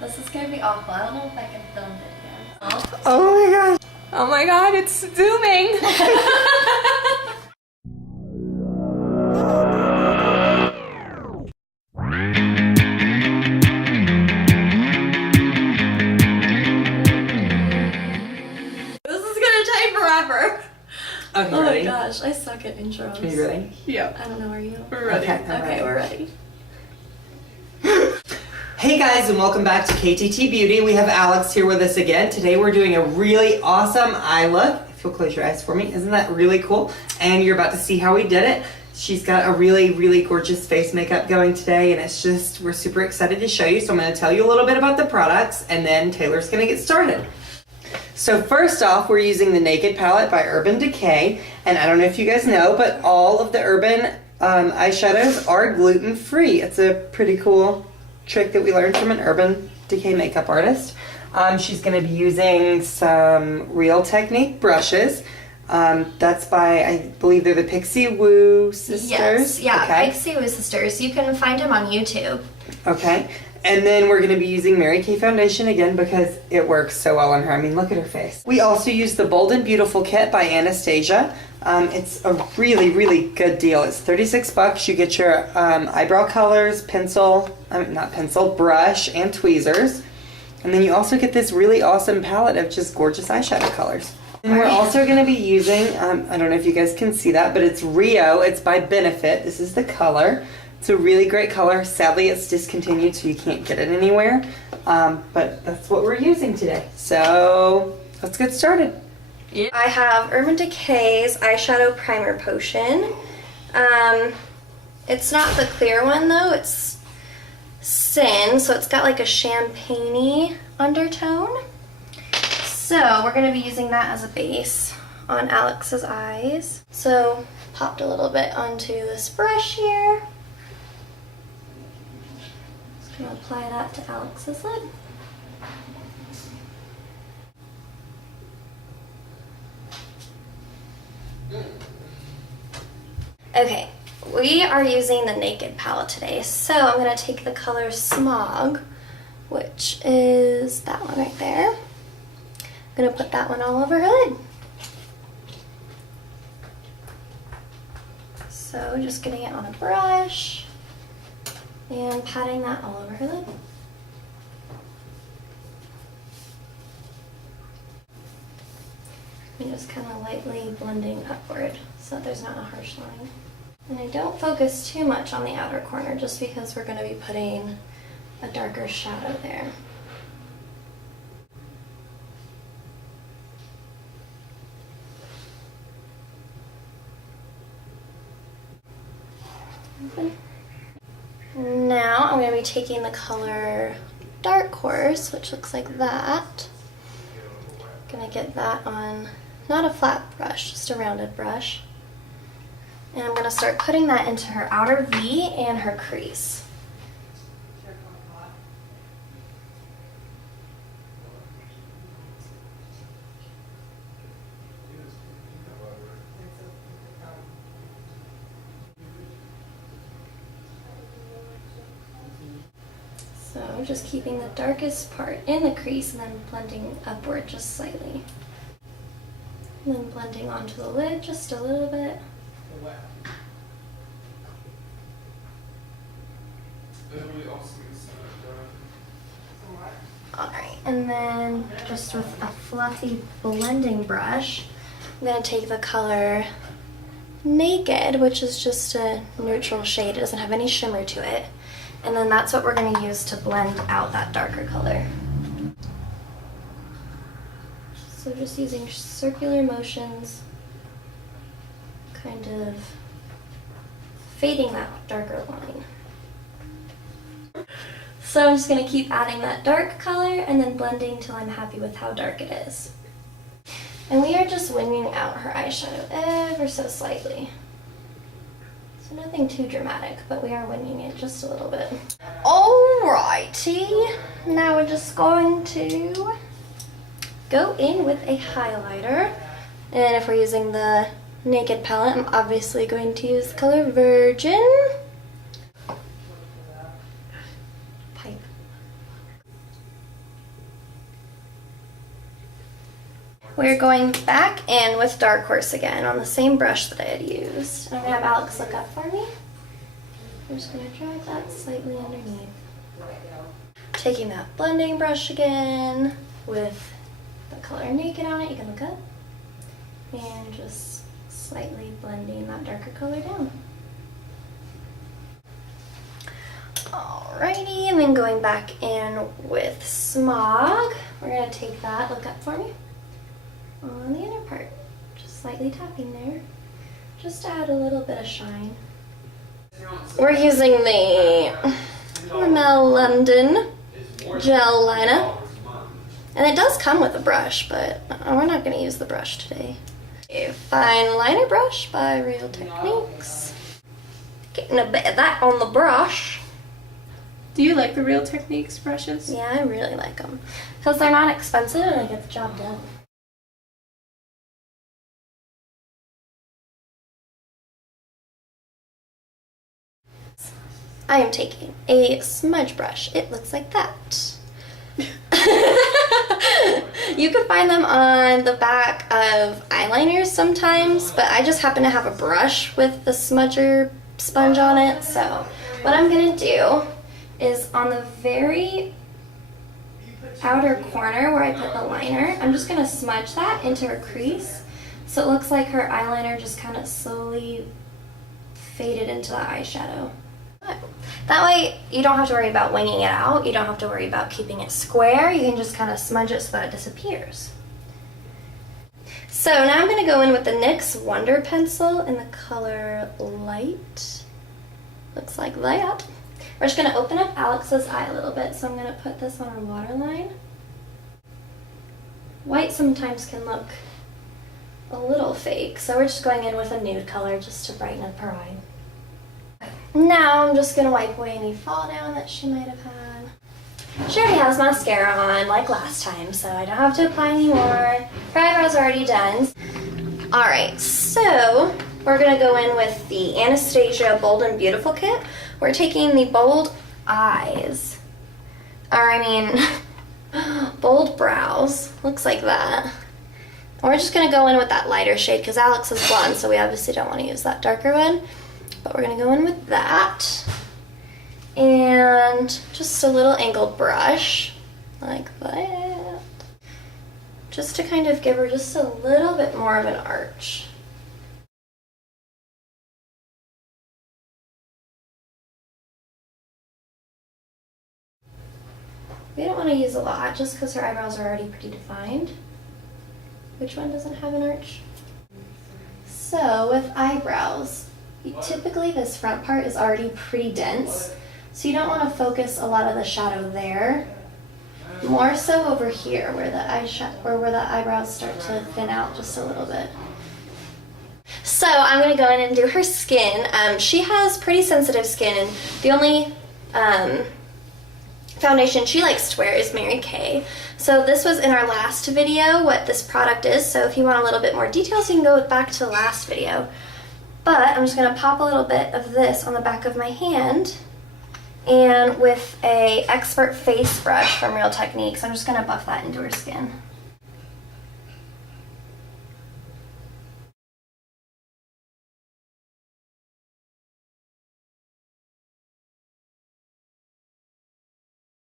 This is gonna be awful. I don't know if I can film video. Oh my gosh. Oh my god, it's zooming. This is gonna take forever. Okay, Oh ready? my gosh, I suck at intros. Are you ready? Yeah. I don't know, are you? We're ready. Okay, we're ready. Hey guys, and welcome back to KTT Beauty. We have Alex here with us again. Today we're doing a really awesome eye look. If you'll close your eyes for me, isn't that really cool? And you're about to see how we did it. She's got a really, really gorgeous face makeup going today, and it's just, we're super excited to show you. So I'm gonna tell you a little bit about the products, and then Taylor's gonna get started. So first off, we're using the Naked palette by Urban Decay, and I don't know if you guys know, but all of the Urban eyeshadows are gluten-free. It's a pretty cool trick that we learned from an Urban Decay makeup artist. She's going to be using some Real Technique brushes. That's by, I believe they're the Pixie Woo sisters. Yes, yeah, okay. Pixie Woo sisters. You can find them on YouTube. Okay. And then we're going to be using Mary Kay foundation again because it works so well on her. I mean, look at her face. We also use the Bold and Beautiful kit by Anastasia. It's a really, really good deal. It's 36 bucks. You get your eyebrow colors, brush, and tweezers. And then you also get this really awesome palette of just gorgeous eyeshadow colors. And we're also going to be using, I don't know if you guys can see that, but it's Rio. It's by Benefit. This is the color. It's a really great color. Sadly, it's discontinued, so you can't get it anywhere. But that's what we're using today. So let's get started. Yeah. I have Urban Decay's eyeshadow primer potion. It's not the clear one though. It's Sin, so it's got like a champagne-y undertone. So we're going to be using that as a base on Alex's eyes. So popped a little bit onto this brush here. Just going to apply that to Alex's lid. Okay, we are using the Naked palette today, so I'm going to take the color Smog, which is that one right there. I'm going to put that one all over her lid. So just getting it on a brush and patting that all over her lid. And just kind of lightly blending upward so that there's not a harsh line. And I don't focus too much on the outer corner just because we're going to be putting a darker shadow there. Now I'm going to be taking the color Dark Horse, which looks like that. Gonna get that on, not a flat brush, just a rounded brush. And I'm gonna start putting that into her outer V and her crease. So just keeping the darkest part in the crease and then blending upward just slightly. And then blending onto the lid just a little bit. Alright, and then just with a fluffy blending brush, I'm going to take the color Naked, which is just a neutral shade. It doesn't have any shimmer to it. And then that's what we're going to use to blend out that darker color. So just using circular motions, kind of fading that darker line. So I'm just going to keep adding that dark color and then blending till I'm happy with how dark it is. And we are just winging out her eyeshadow ever so slightly. So nothing too dramatic, but we are winging it just a little bit. Alrighty, now we're just going to go in with a highlighter. And if we're using the Naked palette, I'm obviously going to use the color Virgin. Pipe. We're going back in with Dark Horse again on the same brush that I had used. I'm gonna have Alex look up for me. I'm just gonna drag that slightly underneath. Taking that blending brush again with the color Naked on it, you can look up. And just slightly blending that darker color down. Alrighty, and then going back in with Smog. We're gonna take that, look up for me, on the inner part. Just slightly tapping there, just to add a little bit of shine. We're using the Rimmel London gel liner. And it does come with a brush, but we're not gonna use the brush today. A fine liner brush by Real Techniques. Getting a bit of that on the brush. Do you like the Real Techniques brushes? Yeah, I really like them. Because they're not expensive and they get the job done. I am taking a smudge brush. It looks like that. You can find them on the back of eyeliners sometimes, but I just happen to have a brush with the smudger sponge on it. So what I'm gonna do is on the very outer corner where I put the liner, I'm just gonna smudge that into her crease so it looks like her eyeliner just kind of slowly faded into the eyeshadow. That way you don't have to worry about winging it out, you don't have to worry about keeping it square, you can just kind of smudge it so that it disappears. So now I'm going to go in with the NYX Wonder Pencil in the color Light. Looks like that. We're just going to open up Alex's eye a little bit, so I'm going to put this on her waterline. White sometimes can look a little fake, so we're just going in with a nude color just to brighten up her eye. Now I'm just going to wipe away any fall down that she might have had. She already has mascara on like last time, so I don't have to apply anymore. Her eyebrows are already done. Alright, so we're going to go in with the Anastasia Bold and Beautiful kit. We're taking the bold eyes, bold brows, looks like that. We're just going to go in with that lighter shade because Alex is blonde, so we obviously don't want to use that darker one. But we're going to go in with that. And just a little angled brush, like that. Just to kind of give her just a little bit more of an arch. We don't want to use a lot just because her eyebrows are already pretty defined. Which one doesn't have an arch? So with eyebrows, typically this front part is already pretty dense, so you don't want to focus a lot of the shadow there. More so over here where the eyebrows start to thin out just a little bit. So I'm going to go in and do her skin. She has pretty sensitive skin, and the only foundation she likes to wear is Mary Kay. So this was in our last video what this product is, so if you want a little bit more details you can go back to the last video. But I'm just going to pop a little bit of this on the back of my hand, and with a Expert Face brush from Real Techniques, I'm just going to buff that into her skin.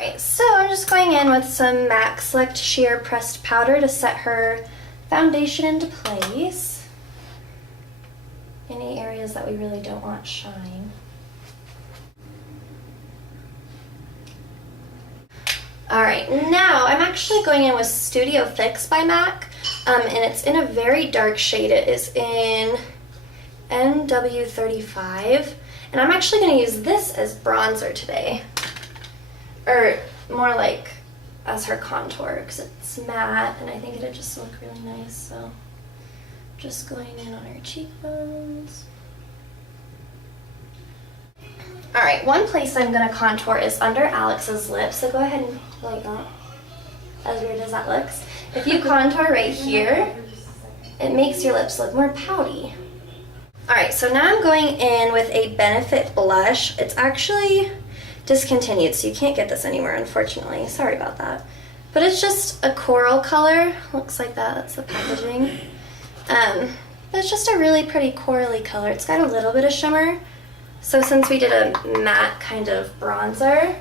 Alright, so I'm just going in with some MAC Select Sheer Pressed Powder to set her foundation into place. Any areas that we really don't want shine. Alright, now I'm actually going in with Studio Fix by MAC, and it's in a very dark shade. It is in NW35, and I'm actually going to use this as bronzer today, or more like as her contour, because it's matte, and I think it'd just look really nice, so just going in on her cheekbones. Alright, one place I'm going to contour is under Alex's lips, so go ahead and like that, as weird as that looks. If you contour right here, it makes your lips look more pouty. Alright, so now I'm going in with a Benefit blush. It's actually discontinued, so you can't get this anywhere, unfortunately. Sorry about that. But it's just a coral color. Looks like that. That's the packaging. It's just a really pretty corally color. It's got a little bit of shimmer. So since we did a matte kind of bronzer,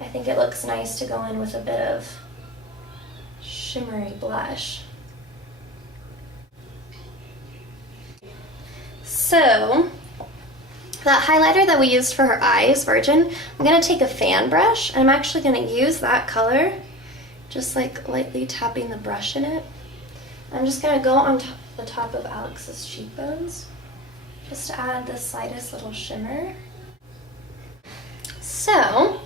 I think it looks nice to go in with a bit of shimmery blush. So that highlighter that we used for her eyes, Virgin, I'm going to take a fan brush, and I'm actually going to use that color, just like lightly tapping the brush in it. I'm just going to go on the top of Alex's cheekbones, just to add the slightest little shimmer. So,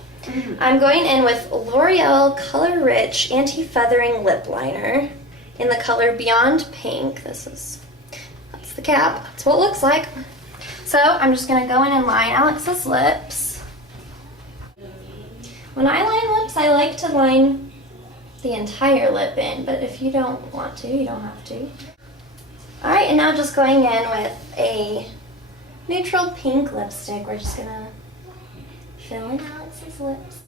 I'm going in with L'Oreal Color Rich Anti-Feathering Lip Liner in the color Beyond Pink. That's the cap. That's what it looks like. So I'm just going to go in and line Alex's lips. When I line lips, I like to line the entire lip in, but if you don't want to, you don't have to. Alright, and now just going in with a neutral pink lipstick. We're just going to fill in Alex's lips.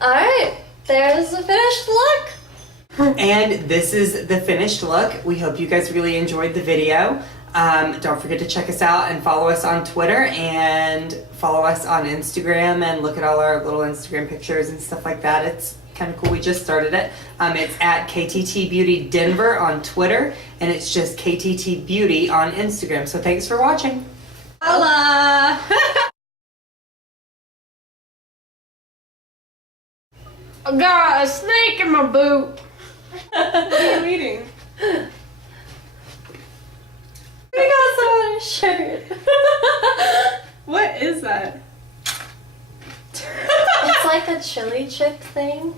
Alright, there's the finished look. And this is the finished look. We hope you guys really enjoyed the video. Don't forget to check us out and follow us on Twitter and follow us on Instagram and look at all our little Instagram pictures and stuff like that. It's kind of cool. We just started it. It's at KTT Beauty Denver on Twitter, and it's just KTT Beauty on Instagram. So thanks for watching. Holla! I got a snake in my boot. What are you eating? I got some on his shirt. What is that? It's like a chili chip thing.